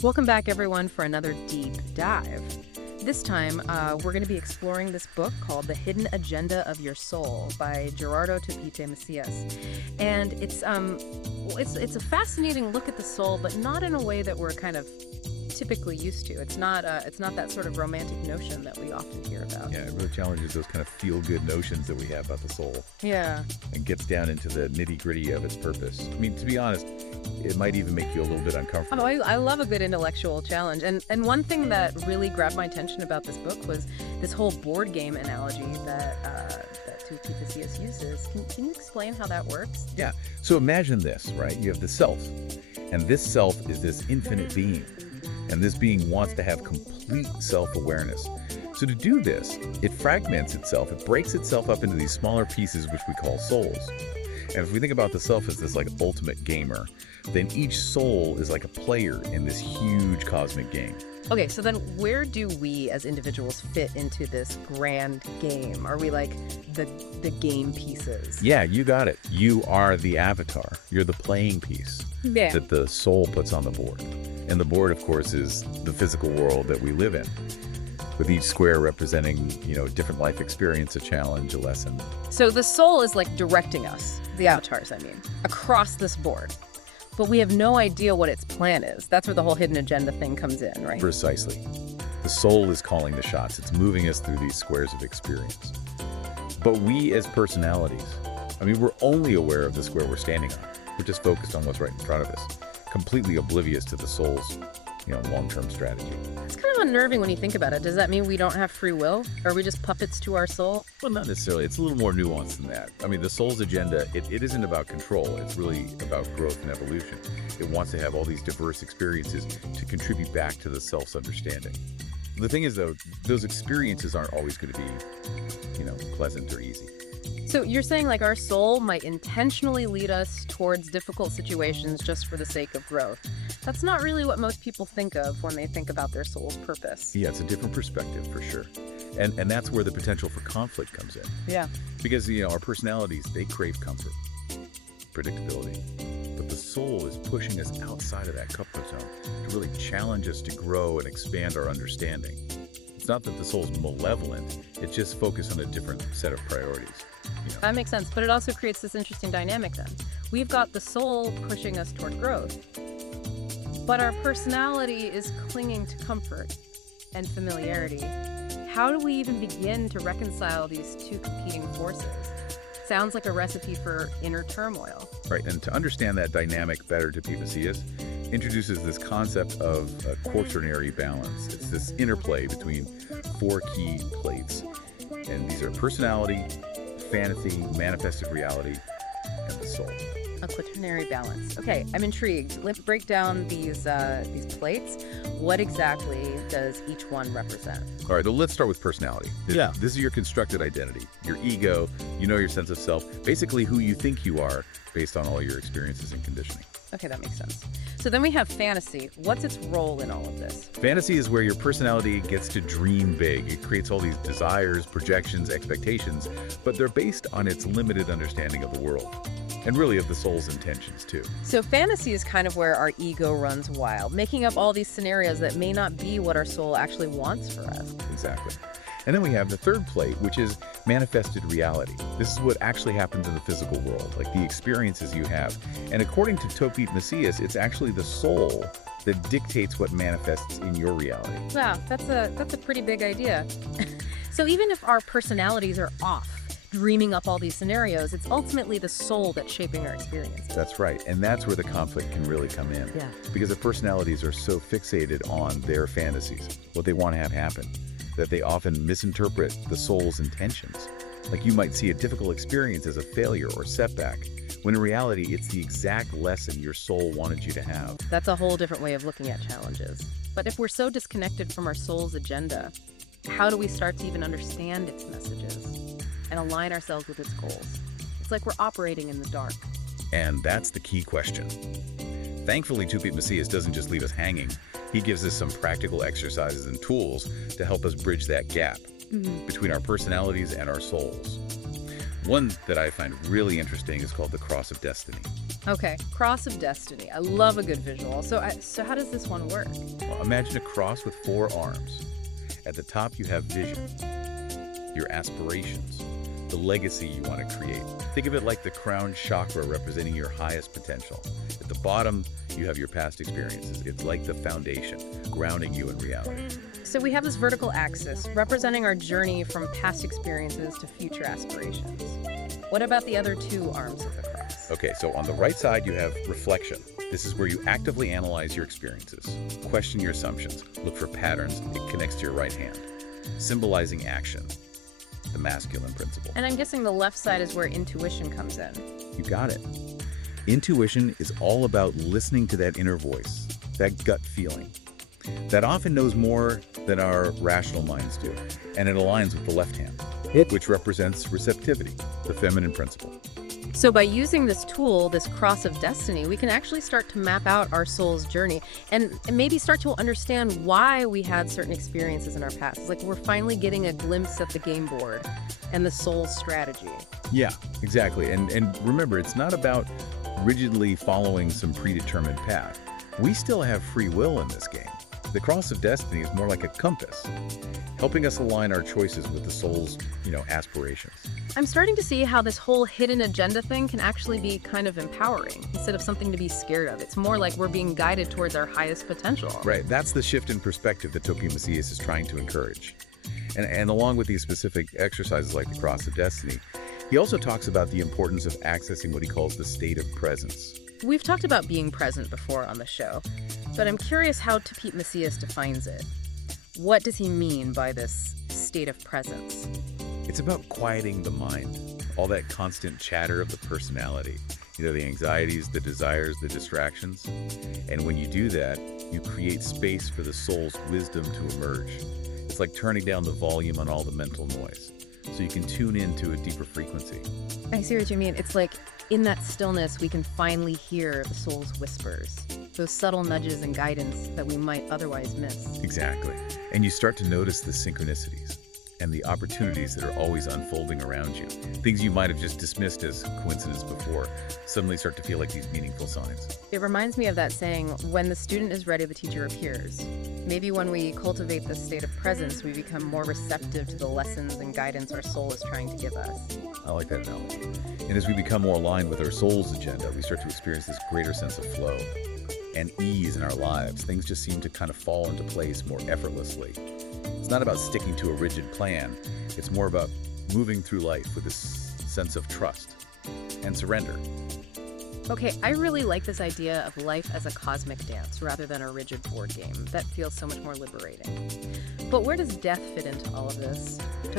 Welcome back, everyone, for another deep dive. This time, we're going to be exploring this book called The Hidden Agenda of Your Soul by Gerardo Topete Macias. And it's a fascinating look at the soul, but not in a way that we're kind of typically used to. It's not that sort of romantic notion that we often hear about. Yeah, it really challenges those kind of feel-good notions that we have about the soul. Yeah. And gets down into the nitty-gritty of its purpose. I mean, to be honest, it might even make you a little bit uncomfortable. Oh, I love a good intellectual challenge. And one thing that really grabbed my attention about this book was this whole board game analogy that Topete Macias uses. Can you explain how that works? Yeah. So imagine this, right? You have the self, and this self is this infinite being. And this being wants to have complete self-awareness. So to do this, it fragments itself, it breaks itself up into these smaller pieces which we call souls. And if we think about the self as this like ultimate gamer, then each soul is like a player in this huge cosmic game. Okay, so then where do we as individuals fit into this grand game? Are we like the game pieces? Yeah, you got it. You are the avatar. You're the playing piece that the soul puts on the board. And the board, of course, is the physical world that we live in, with each square representing, a different life experience, a challenge, a lesson. So the soul is like directing us, the avatars, across this board. But we have no idea what its plan is. That's where the whole hidden agenda thing comes in, right? Precisely. The soul is calling the shots. It's moving us through these squares of experience. But we as personalities, we're only aware of the square we're standing on. We're just focused on what's right in front of us, completely oblivious to the soul's, long-term strategy. It's kind of unnerving when you think about it. Does that mean we don't have free will? Are we just puppets to our soul? Well, not necessarily. It's a little more nuanced than that. The soul's agenda, it isn't about control. It's really about growth and evolution. It wants to have all these diverse experiences to contribute back to the self's understanding. The thing is, though, those experiences aren't always going to be, pleasant or easy. So you're saying like our soul might intentionally lead us towards difficult situations just for the sake of growth. That's not really what most people think of when they think about their soul's purpose. Yeah, it's a different perspective for sure. And that's where the potential for conflict comes in. Yeah. Because, our personalities, they crave comfort, predictability. But the soul is pushing us outside of that comfort zone to really challenge us to grow and expand our understanding. It's not that the soul's malevolent, it's just focused on a different set of priorities. That makes sense, but it also creates this interesting dynamic then. We've got the soul pushing us toward growth, but our personality is clinging to comfort and familiarity. How do we even begin to reconcile these two competing forces? Sounds like a recipe for inner turmoil. Right, and to understand that dynamic better, Topete Macias introduces this concept of a quaternary balance. It's this interplay between four key plates. And these are personality, fantasy, manifested reality, and the soul. A quaternary balance. Okay, I'm intrigued. Let's break down these plates. What exactly does each one represent? All right, well, let's start with personality. This is your constructed identity, your ego, your sense of self, basically who you think you are based on all your experiences and conditioning. Okay, that makes sense. So then we have fantasy. What's its role in all of this? Fantasy is where your personality gets to dream big. It creates all these desires, projections, expectations, but they're based on its limited understanding of the world. And really of the soul's intentions, too. So fantasy is kind of where our ego runs wild, making up all these scenarios that may not be what our soul actually wants for us. Exactly. And then we have the third plate, which is manifested reality. This is what actually happens in the physical world, like the experiences you have. And according to Topete Macias, it's actually the soul that dictates what manifests in your reality. Wow, that's a pretty big idea. So even if our personalities are off, dreaming up all these scenarios, it's ultimately the soul that's shaping our experience. That's right. And that's where the conflict can really come in. Yeah. Because the personalities are so fixated on their fantasies, what they want to have happen, that they often misinterpret the soul's intentions. Like you might see a difficult experience as a failure or setback, when in reality, it's the exact lesson your soul wanted you to have. That's a whole different way of looking at challenges. But if we're so disconnected from our soul's agenda, how do we start to even understand its messages and align ourselves with its goals? It's like we're operating in the dark. And that's the key question. Thankfully, Topete Macias doesn't just leave us hanging. He gives us some practical exercises and tools to help us bridge that gap between our personalities and our souls. One that I find really interesting is called the Cross of Destiny. Okay, cross of destiny. I love a good visual. So how does this one work? Well, imagine a cross with 4 arms. At the top, you have vision, your aspirations, the legacy you want to create. Think of it like the crown chakra representing your highest potential. At the bottom, you have your past experiences. It's like the foundation, grounding you in reality. So we have this vertical axis representing our journey from past experiences to future aspirations. What about the other 2 arms of the cross? Okay, so on the right side, you have reflection. This is where you actively analyze your experiences, question your assumptions, look for patterns. It connects to your right hand, symbolizing action, the masculine principle. And I'm guessing the left side is where intuition comes in. You got it. Intuition is all about listening to that inner voice, that gut feeling, that often knows more than our rational minds do. And it aligns with the left hand, which represents receptivity, the feminine principle. So by using this tool, this cross of destiny, we can actually start to map out our soul's journey and maybe start to understand why we had certain experiences in our past. It's like we're finally getting a glimpse at the game board and the soul's strategy. Yeah, exactly. And remember, it's not about rigidly following some predetermined path. We still have free will in this game. The cross of destiny is more like a compass, helping us align our choices with the soul's, aspirations. I'm starting to see how this whole hidden agenda thing can actually be kind of empowering instead of something to be scared of. It's more like we're being guided towards our highest potential. Right, that's the shift in perspective that Toki Macias is trying to encourage. And along with these specific exercises like the cross of destiny, he also talks about the importance of accessing what he calls the state of presence. We've talked about being present before on the show, but I'm curious how Pete Macias defines it. What does he mean by this state of presence? It's about quieting the mind, all that constant chatter of the personality, the anxieties, the desires, the distractions. And when you do that, you create space for the soul's wisdom to emerge. It's like turning down the volume on all the mental noise, so you can tune into a deeper frequency. I see what you mean. It's like in that stillness, we can finally hear the soul's whispers, those subtle nudges and guidance that we might otherwise miss. Exactly. And you start to notice the synchronicities and the opportunities that are always unfolding around you. Things you might have just dismissed as coincidence before suddenly start to feel like these meaningful signs. It reminds me of that saying, when the student is ready, the teacher appears. Maybe when we cultivate this state of presence, we become more receptive to the lessons and guidance our soul is trying to give us. I like that analogy. And as we become more aligned with our soul's agenda, we start to experience this greater sense of flow and ease in our lives. Things just seem to kind of fall into place more effortlessly. It's not about sticking to a rigid plan. It's more about moving through life with this sense of trust and surrender. Okay, I really like this idea of life as a cosmic dance rather than a rigid board game. That feels so much more liberating. But where does death fit into all of this?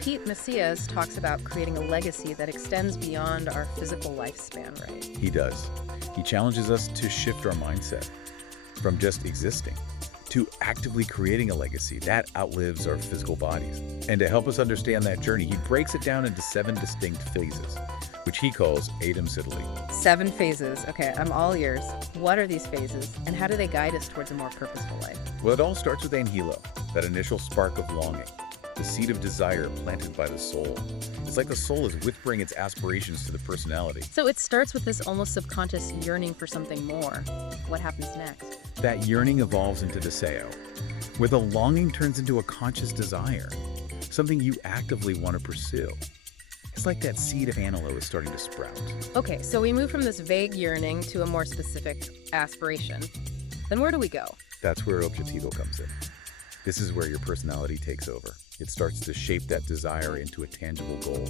Pete Macias talks about creating a legacy that extends beyond our physical lifespan, right? He does. He challenges us to shift our mindset from just existing to actively creating a legacy that outlives our physical bodies. And to help us understand that journey, he breaks it down into 7 distinct phases, which he calls Adem Siddeley. 7 phases. Okay, I'm all ears. What are these phases, and how do they guide us towards a more purposeful life? Well, it all starts with Anhelo, that initial spark of longing, the seed of desire planted by the soul. It's like the soul is whispering its aspirations to the personality. So it starts with this almost subconscious yearning for something more. What happens next? That yearning evolves into deseo, where the longing turns into a conscious desire, something you actively want to pursue. It's like that seed of anhelo is starting to sprout. Okay, so we move from this vague yearning to a more specific aspiration. Then where do we go? That's where objetivo comes in. This is where your personality takes over. It starts to shape that desire into a tangible goal,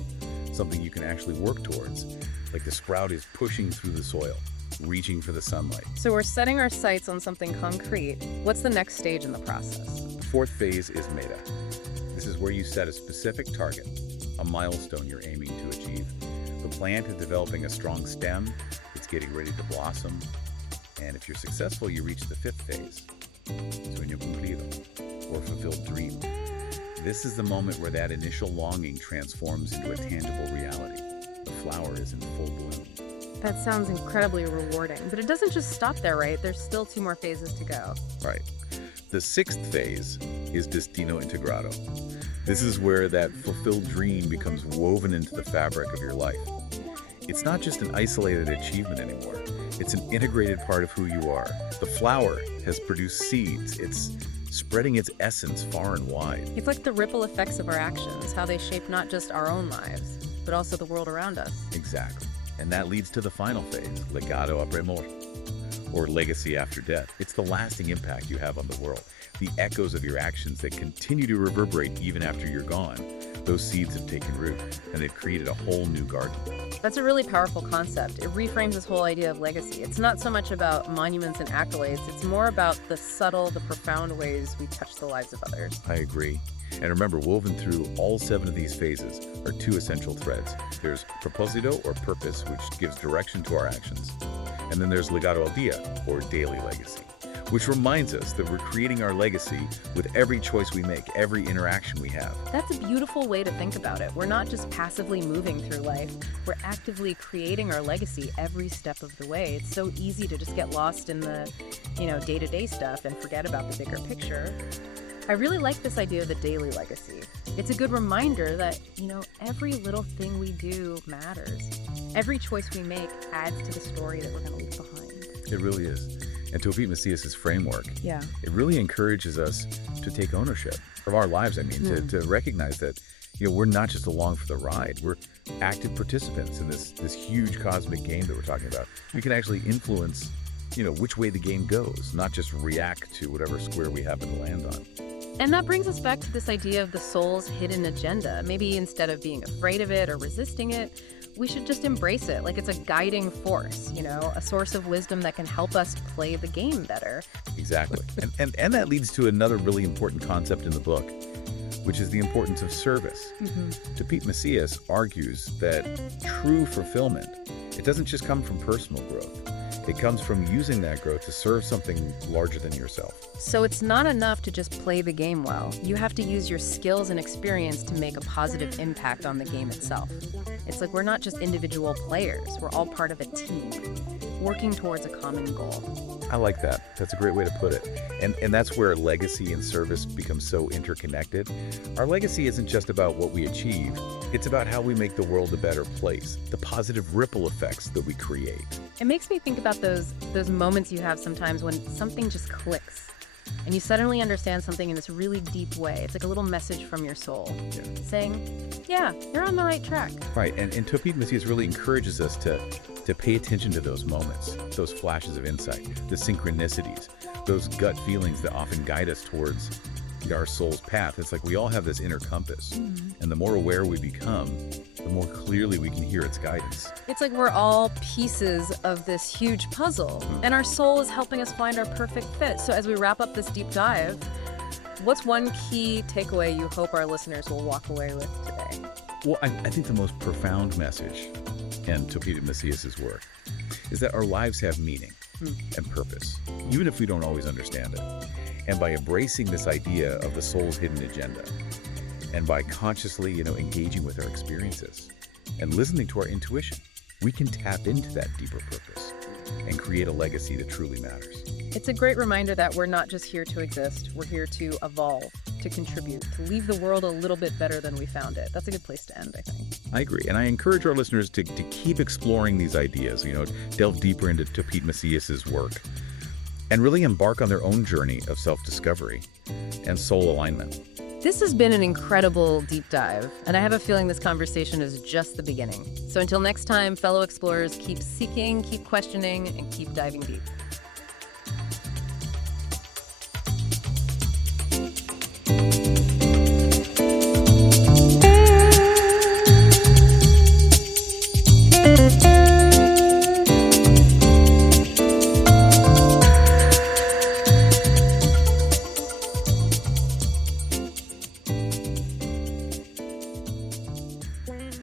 something you can actually work towards, like the sprout is pushing through the soil, reaching for the sunlight. So we're setting our sights on something concrete. What's the next stage in the process? The 4th phase is meta. This is where you set a specific target, a milestone you're aiming to achieve. The plant is developing a strong stem, it's getting ready to blossom, and if you're successful, you reach the 5th phase, sueño cumplido, or fulfilled dream. This is the moment where that initial longing transforms into a tangible reality. The flower is in full bloom. That sounds incredibly rewarding, but it doesn't just stop there, right? There's still 2 more phases to go. Right. The 6th phase is destino integrado. This is where that fulfilled dream becomes woven into the fabric of your life. It's not just an isolated achievement anymore. It's an integrated part of who you are. The flower has produced seeds. It's spreading its essence far and wide. It's like the ripple effects of our actions, how they shape not just our own lives, but also the world around us. Exactly. And that leads to the final phase, legado après mort, or legacy after death. It's the lasting impact you have on the world, the echoes of your actions that continue to reverberate even after you're gone. Those seeds have taken root, and they've created a whole new garden. That's a really powerful concept. It reframes this whole idea of legacy. It's not so much about monuments and accolades, it's more about the subtle, the profound ways we touch the lives of others. I agree. And remember, woven through all 7 of these phases are 2 essential threads. There's propósito, or purpose, which gives direction to our actions. And then there's legado al día, or daily legacy, which reminds us that we're creating our legacy with every choice we make, every interaction we have. That's a beautiful way to think about it. We're not just passively moving through life, we're actively creating our legacy every step of the way. It's so easy to just get lost in the, day-to-day stuff and forget about the bigger picture. I really like this idea of the daily legacy. It's a good reminder that, every little thing we do matters. Every choice we make adds to the story that we're going to leave behind. It really is. And to Pete Macias's framework, it really encourages us to take ownership of our lives. To recognize that, we're not just along for the ride. We're active participants in this huge cosmic game that we're talking about. We can actually influence, which way the game goes, not just react to whatever square we happen to land on. And that brings us back to this idea of the soul's hidden agenda. Maybe instead of being afraid of it or resisting it, we should just embrace it like it's a guiding force, a source of wisdom that can help us play the game better. Exactly. and that leads to another really important concept in the book, which is the importance of service. To Pete Macias argues that true fulfillment, it doesn't just come from personal growth. It comes from using that growth to serve something larger than yourself. So it's not enough to just play the game well. You have to use your skills and experience to make a positive impact on the game itself. It's like we're not just individual players. We're all part of a team, working towards a common goal. I like that. That's a great way to put it. And that's where legacy and service become so interconnected. Our legacy isn't just about what we achieve. It's about how we make the world a better place, the positive ripple effects that we create. It makes me think about those moments you have sometimes when something just clicks and you suddenly understand something in this really deep way. It's like a little message from your soul saying, yeah, you're on the right track. Right, and Pete Macias really encourages us to pay attention to those moments, those flashes of insight, the synchronicities, those gut feelings that often guide us towards our soul's path. It's like we all have this inner compass, and the more aware we become, the more clearly we can hear its guidance. It's like we're all pieces of this huge puzzle, and our soul is helping us find our perfect fit. So as we wrap up this deep dive, what's one key takeaway you hope our listeners will walk away with today? Well, I think the most profound message, and to Pete Macias's work, is that our lives have meaning and purpose, even if we don't always understand it. And by embracing this idea of the soul's hidden agenda, and by consciously, engaging with our experiences and listening to our intuition, we can tap into that deeper purpose and create a legacy that truly matters. It's a great reminder that we're not just here to exist, we're here to evolve, to contribute, to leave the world a little bit better than we found it. That's a good place to end, I think. I agree. And I encourage our listeners to keep exploring these ideas, delve deeper into Pete Macias's work, and really embark on their own journey of self-discovery and soul alignment. This has been an incredible deep dive, and I have a feeling this conversation is just the beginning. So until next time, fellow explorers, keep seeking, keep questioning, and keep diving deep.